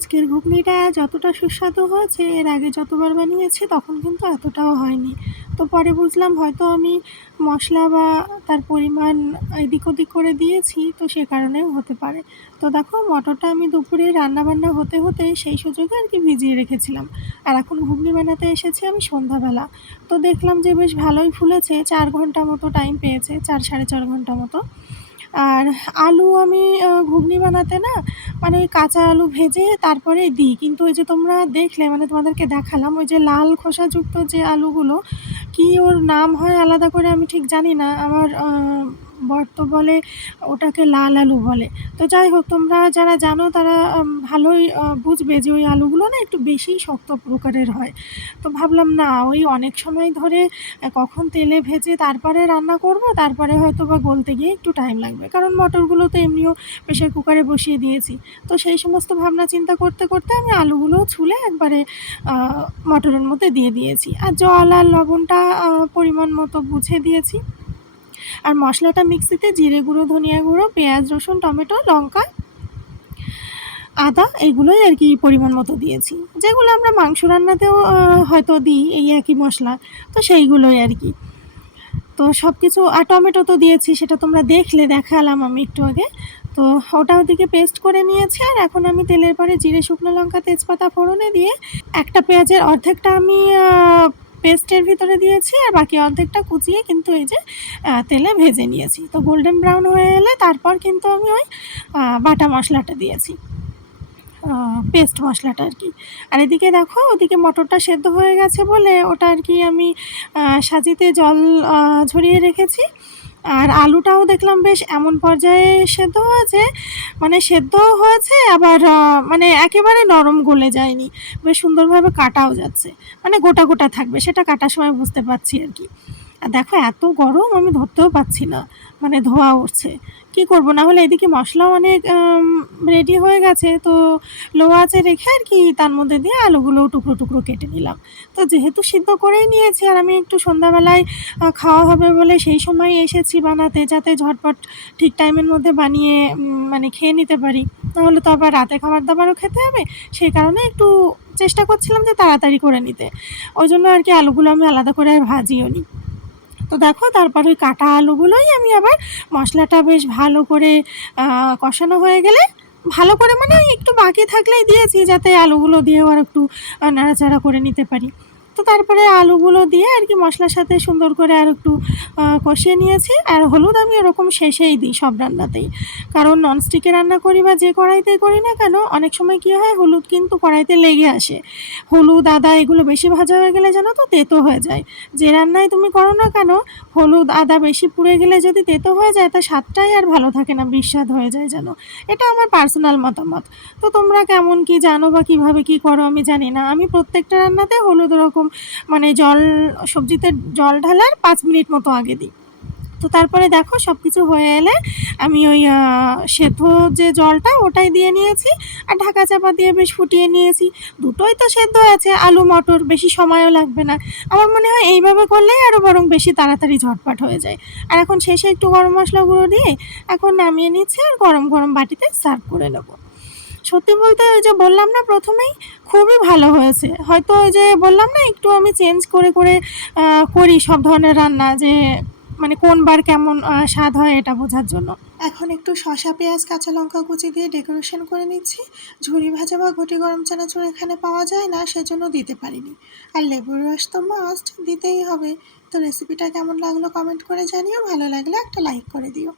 আজকের ঘুগনিটা যতটা সুস্বাদু হয়েছে এর আগে যতবার বানিয়েছি তখন কিন্তু এতটাও হয়নি। তো পরে বুঝলাম হয়তো আমি মশলা বা তার পরিমাণ এদিক ওদিক করে দিয়েছি, তো সে কারণেও হতে পারে। তো দেখো মটরটা আমি দুপুরে রান্নাবান্না হতে হতে সেই সুযোগে আর কি ভিজিয়ে রেখেছিলাম, আর এখন ঘুগনি বানাতে এসেছি আমি সন্ধ্যাবেলা। তো দেখলাম যে বেশ ভালোই ফুলেছে, 4 ঘন্টা মতো টাইম পেয়েছে, 4 সাড়ে 4 ঘন্টা মতো। আর আলু আমি ঘুগনি বানাতে না মানে ওই কাঁচা আলু ভেজে তারপরে দিই, কিন্তু ওই যে তোমরা দেখলে মানে তোমাদেরকে দেখালাম ওই যে লাল খোসাযুক্ত যে আলুগুলো, কি ওর নাম হয় আলাদা করে আমি ঠিক জানি না, আমার বর তো বলে ওটাকে লাল আলু বলে। তো যাই হোক, তোমরা যারা জানো তারা ভালোই বুঝবে যে ওই আলুগুলো না একটু বেশিই শক্ত প্রকারের হয়। তো ভাবলাম না ওই অনেক সময় ধরে কখন তেলে ভেজে তারপরে রান্না করব, তারপরে হয়তো বা গলতে গিয়ে একটু টাইম লাগবে, কারণ মটরগুলো তো এমনিও প্রেশার কুকারে বসিয়ে দিয়েছি। তো সেই সমস্ত ভাবনা চিন্তা করতে করতে আমি আলুগুলোও ছুলে একবারে মটরের মধ্যে দিয়ে দিয়েছি, আর জল আর লবণটা পরিমাণ মতো বুঝে দিয়েছি। আর মশলাটা মিক্সিতে জিরে গুঁড়ো, ধনিয়া গুঁড়ো, পেঁয়াজ, রসুন, টমেটো, লঙ্কা, আদা এগুলোই আর কি পরিমাণ মতো দিয়েছি, যেগুলো আমরা মাংস রান্নাতেও হয়তো দিই এই একই মশলা, তো সেইগুলোই আর কি। তো সব কিছু, আর টমেটো তো দিয়েছি, সেটা তোমরা দেখলে, দেখালাম আমি একটু আগে। তো ওটা ওদিকে পেস্ট করে নিয়েছি, আর এখন আমি তেলের পরে জিরে, শুকনো লঙ্কা, তেজপাতা ফোড়নে দিয়ে একটা পেঁয়াজের অর্ধেকটা আমি পেস্টের ভিতরে দিয়েছি, আর বাকি অর্ধেকটা কুচিয়ে কিন্তু এই যে তেলে ভেজে নিয়েছি। তো গোল্ডেন ব্রাউন হয়ে এলে তারপর কিন্তু আমি ওই বাটা মশলাটা দিয়েছি, পেস্ট মশলাটা আর কি। আর এদিকে দেখো ওদিকে মটরটা সেদ্ধ হয়ে গেছে বলে ওটা আর কি আমি সাজিতে জল ঝরিয়ে রেখেছি। আর আলুটাও দেখলাম বেশ এমন পর্যায়ে সেদ্ধ হয়েছে, মানে সেদ্ধও হয়েছে আবার মানে একেবারে নরম গলে যায়নি, বেশ সুন্দরভাবে কাটাও যাচ্ছে, মানে গোটা গোটা থাকবে সেটা কাটার সময় বুঝতে পারছি আর কি। আর দেখো এত গরম আমি ধরতেও পাচ্ছি না, মানে ধোঁয়া উঠছে। কি করব, না হলে এদিকে মশলাও অনেক রেডি হয়ে গেছে, তো লো আঁচে রেখে আর কি তার মধ্যে দিয়ে আলুগুলো টুকরো টুকরো কেটে নিলাম। তো যেহেতু সিদ্ধ করেই নিয়েছি, আর আমি একটু সন্ধ্যাবেলায় খাওয়া হবে বলে সেই সময় এসেছি বানাতে, যাতে ঝটপট ঠিক টাইমের মধ্যে বানিয়ে মানে খেয়ে নিতে পারি, নাহলে তো আবার রাতে খাবার দাবারও খেতে হবে। সেই কারণে একটু চেষ্টা করছিলাম যে তাড়াতাড়ি করে নিতে, ওই জন্য আর কি আলুগুলো আমি আলাদা করে আর ভাজিও নি। তো দেখো তারপর ওই কাটা আলুগুলোই আমি আবার মশলাটা বেশ ভালো করে কষানো হয়ে গেলে, ভালো করে মানে একটু বাকি থাকলেই দিয়েছি যাতে আলুগুলো দিয়েও আর একটু নাড়াচাড়া করে নিতে পারি। তো তারপরে আলুগুলো দিয়ে আর কি মশলার সাথে সুন্দর করে আর একটু কষিয়ে নিয়েছি। আর হলুদ আমি এরকম শেষেই দিই সব রান্নাতেই, কারণ ননস্টিকে রান্না করি বা যে কড়াইতেই করি না কেন, অনেক সময় কী হয় হলুদ কিন্তু কড়াইতে লেগে আসে। হলুদ, আদা এগুলো বেশি ভাজা হয়ে গেলে জানো তো তেতো হয়ে যায়। যে রান্নায় তুমি করো না কেন, হলুদ আদা বেশি পুড়ে গেলে যদি তেতো হয়ে যায় তা স্বাদটাই আর ভালো থাকে না, বিস্বাদ হয়ে যায় যেন। এটা আমার পার্সোনাল মতামত। তো তোমরা কেমন কি জানো বা কীভাবে কী করো আমি জানি না, আমি প্রত্যেকটা রান্নাতে হলুদ ওরকম মানে সবজিতে জল ঢালার 5 মিনিট মতো আগে দিই। তো তারপরে দেখো সব কিছু হয়ে এলে আমি ওই সেদ্ধ যে জলটা ওটাই দিয়ে নিয়েছি, আর ঢাকা চাপা দিয়ে বেশ ফুটিয়ে নিয়েছি। দুটোই তো সেদ্ধ আছে, আলু মটর, বেশি সময়ও লাগবে না। আমার মনে হয় এইভাবে করলেই আরও বরং বেশি তাড়াতাড়ি ঝটপট হয়ে যায়। আর এখন শেষে একটু গরম মশলা গুঁড়ো দিয়ে এখন নামিয়ে নিচ্ছি, আর গরম গরম বাটিতে সার্ভ করে নেবো। সত্যি বলতে ওই যে বললাম না প্রথমেই, খুবই ভালো হয়েছে। হয়তো ওই যে বললাম না একটু আমি চেঞ্জ করে করে করি সব ধরনের রান্না, যে মানে কোনবার কেমন স্বাদ হয় এটা বোঝার জন্য। এখন একটু শসা, পেঁয়াজ, কাঁচা লঙ্কা কুচি দিয়ে ডেকোরেশন করে নিচ্ছি। ঝুরি ভাজা বা ঘটি গরম চানাচুর এখানে পাওয়া যায় না, সেজন্য দিতে পারিনি। আর লেবুর রস তো মাস্ট দিতেই হবে। তো রেসিপিটা কেমন লাগলো কমেন্ট করে জানিও, ভালো লাগলে একটা লাইক করে দিও।